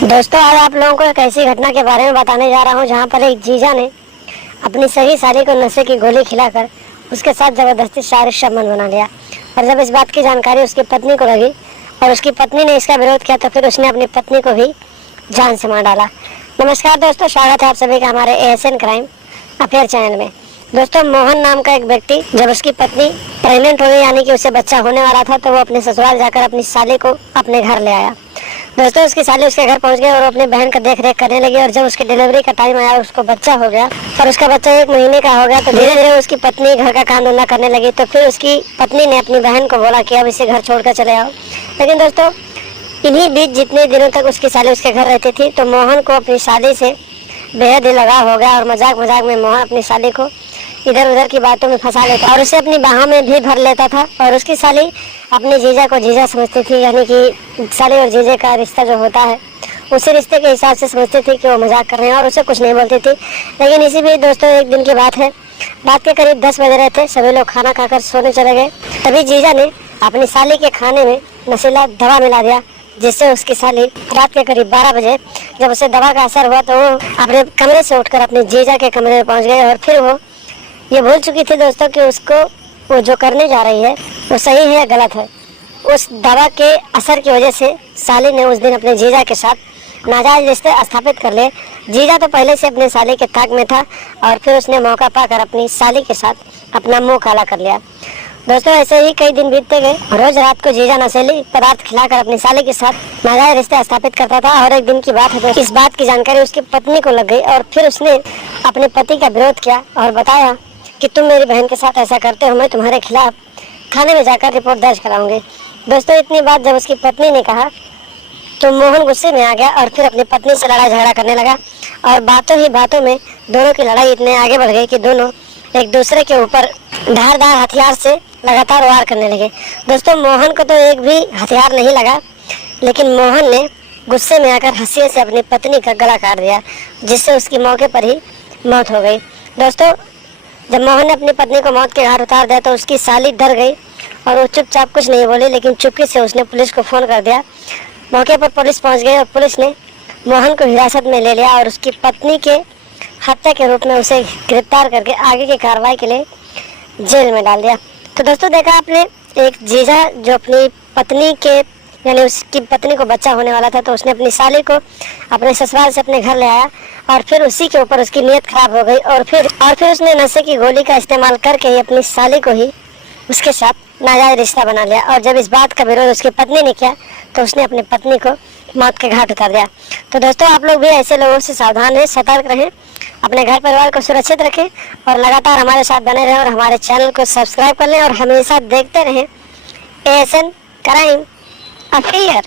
दोस्तों, आज आप लोगों को एक ऐसी घटना के बारे में बताने जा रहा हूं जहां पर एक जीजा ने अपनी सगी साली को नशे की गोली खिलाकर उसके साथ जबरदस्ती शारीरिक संबंध बना लिया। और जब इस बात की जानकारी उसकी पत्नी को लगी और उसकी पत्नी ने इसका विरोध किया तो फिर उसने अपनी पत्नी को भी जान से मार डाला। नमस्कार दोस्तों, स्वागत है आप सभी का हमारे ASN क्राइम अफेयर चैनल में। दोस्तों, मोहन नाम का एक व्यक्ति जब उसकी पत्नी प्रेग्नेंट हो गई, यानी कि उसे बच्चा होने वाला था, तो वो अपने ससुराल जाकर अपनी साली को अपने घर ले आया। दोस्तों, उसकी साली उसके घर पहुंच गई और अपनी बहन का देख रेख करने लगी। और जब उसकी डिलीवरी का टाइम आया, उसको बच्चा हो गया और उसका बच्चा 1 महीने का हो गया, तो धीरे धीरे उसकी पत्नी घर का काम धंधा करने लगी। तो फिर उसकी पत्नी ने अपनी बहन को बोला कि अब इसे घर छोड़कर चले आओ। लेकिन दोस्तों, इन्हीं बीच जितने दिनों तक उसकी साली उसके घर रहती थी, तो मोहन को अपनी साली से बेहद ही लगाव हो गया और मजाक मजाक में मोहन अपनी साली को इधर उधर की बातों में फंसा लेता और उसे अपनी बाहों में भी भर लेता था। और उसकी साली अपने जीजा को जीजा समझती थी, यानी कि साली और जीजे का रिश्ता जो होता है उसी रिश्ते के हिसाब से समझती थी कि वो मजाक कर रहे हैं और उसे कुछ नहीं बोलती थी। लेकिन इसी बीच दोस्तों, एक दिन की बात है, रात के करीब 10 बज रहे थे, सभी लोग खाना खाकर सोने चले गए। तभी जीजा ने अपनी साली के खाने में नशीला दवा मिला दिया, जिससे उसकी साली रात के करीब 12 बजे जब उसे दवा का असर हुआ तो वो अपने कमरे से उठकर अपने जीजा के कमरे में पहुंच गए। और फिर वो ये भूल चुकी थी दोस्तों कि उसको वो जो करने जा रही है वो सही है या गलत है। उस दवा के असर की वजह से साली ने उस दिन अपने जीजा के साथ नाजायज रिश्ते स्थापित कर लिए। जीजा तो पहले से अपने साली के ताक में था और फिर उसने मौका पाकर अपनी साली के साथ अपना मुंह काला कर लिया। दोस्तों, ऐसे ही कई दिन बीतते गए। रोज रात को जीजा नशीली पदार्थ खिलाकर अपनी साली के साथ नाजायज रिश्ते स्थापित करता था। और एक दिन की बात है दोस्तों, इस बात की जानकारी उसकी पत्नी को लग गई और फिर उसने अपने पति का विरोध किया और बताया कि तुम मेरी बहन के साथ ऐसा करते हो, मैं तुम्हारे खिलाफ थाने में जाकर रिपोर्ट दर्ज कराऊंगी। दोस्तों, इतनी बात जब उसकी पत्नी ने कहा तो मोहन गुस्से में आ गया और फिर अपनी पत्नी से लड़ाई झगड़ा करने लगा। और बातों ही बातों में दोनों की लड़ाई इतने आगे बढ़ गई कि दोनों एक दूसरे के ऊपर धारदार हथियार से लगातार वार करने लगे। दोस्तों, मोहन को तो एक भी हथियार नहीं लगा, लेकिन मोहन ने गुस्से में आकर हंसी से अपनी पत्नी का गला काट दिया, जिससे उसकी मौके पर ही मौत हो गई। दोस्तों, जब मोहन ने अपनी पत्नी को मौत के घाट उतार दिया तो उसकी साली डर गई और वो चुपचाप कुछ नहीं बोली, लेकिन चुपके से उसने पुलिस को फ़ोन कर दिया। मौके पर पुलिस पहुंच गई और पुलिस ने मोहन को हिरासत में ले लिया और उसकी पत्नी के हत्या के रूप में उसे गिरफ्तार करके आगे की कार्रवाई के लिए जेल में डाल दिया। तो दोस्तों, देखा आपने, एक जीजा जो अपनी पत्नी के यानी उसकी पत्नी को बच्चा होने वाला था, तो उसने अपनी साली को अपने ससुराल से अपने घर ले आया और फिर उसी के ऊपर उसकी नीयत खराब हो गई और फिर उसने नशे की गोली का इस्तेमाल करके ही अपनी साली को ही उसके साथ नाजायज रिश्ता बना लिया। और जब इस बात का विरोध उसकी पत्नी ने किया तो उसने अपनी पत्नी को मौत के घाट उतार दिया। तो दोस्तों, आप लोग भी ऐसे लोगों से सावधान रहें, सतर्क रहें, अपने घर परिवार को सुरक्षित रखें और लगातार हमारे साथ बने रहें और हमारे चैनल को सब्सक्राइब कर लें और हमेशा देखते रहें ASN क्राइम अफेयर।